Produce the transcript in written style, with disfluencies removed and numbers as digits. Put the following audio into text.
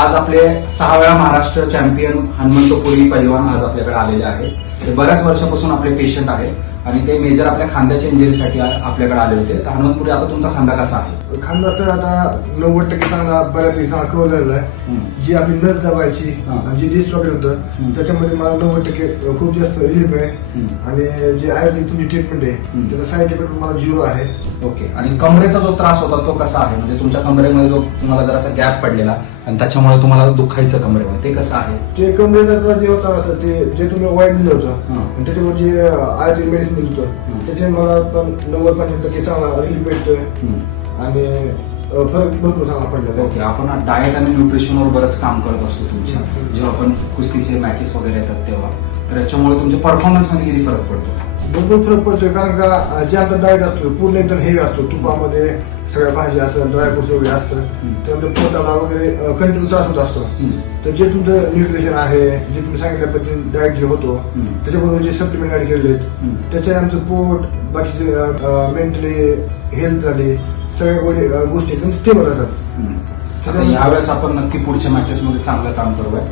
आज आपले 6 वेळा महाराष्ट्र चॅम्पियन हनुमंतपुरी पैलवान आज आपल्याकडे आलेले आहेत. ते बऱ्याच वर्षापासून आपले पेशंट आहेत आणि ते मेजर आपल्या खांद्याच्या इंजुरीसाठी आपल्याकडे आले होते. तर हनुमंतपुरी, आता तुमचा खांदा कसा आहे? खांदा सर आता 90% चांगला, बऱ्यापैकी चांगला कव्हर झालेला आहे. जी आपली नस दाबायची जी डिस्लॉकेट होतं त्याच्यामध्ये मला 90% खूप जास्त रिलीफ आहे. आणि जे आयुर्वेदिक तुमची ट्रीटमेंट आहे त्याचा साईड इफेक्ट मला 0 आहे. ओके. आणि कमरेचा जो त्रास होता तो कसा आहे? म्हणजे तुमच्या कमरेमध्ये जो तुम्हाला जरासा गॅप पडलेला आणि त्याच्यामुळे तुम्हाला दुखायचं कमरेमध्ये, ते कसं आहे? ते कमरेचा त्रास जे होता ना सर, ते जे तुम्ही ऑइल दिलं होतं आणि त्याच्यावर जे आयुर्वेदिक मेडिसिन दिलं होतं त्याचे मला पण 90% चांगला रिलीफ भेटतोय आणि फरक भरपूर चांगला पडलेला. ओके. आपण डाएट आणि न्यूट्रिशनवर बरंच काम करत असतो तुमच्या, जेव्हा आपण कुस्तीचे मॅचेस वगैरे येतात तेव्हा, तर याच्यामुळे तुमच्या परफॉर्मन्स मध्ये किती फरक पडतो? भरपूर फरक पडतोय, कारण का जे आता डाएट असतो पूर्ण एकदम हेवी असतो. तुपामध्ये सगळ्या भाज्या असतात, ड्रायफ्रुट्स वगैरे असतं, त्यामध्ये पोटाला वगैरे कंटिन्यू त्रास होत असतो. तर जे तुमचं न्यूट्रिशन आहे, जे तुम्ही सांगितल्या पद्धतीने डाएट जे होतो त्याच्याबरोबर जे सप्लिमेंट ऍड केलेले आहेत त्याच्याने आमचं पोट, बाकीचे मेंटली हेल्थ झाली, सगळ्या गोष्टी एकदम स्टेबल राहतात. यावेळेस आपण नक्की पुढच्या मॅचेस मध्ये चांगलं काम करूया.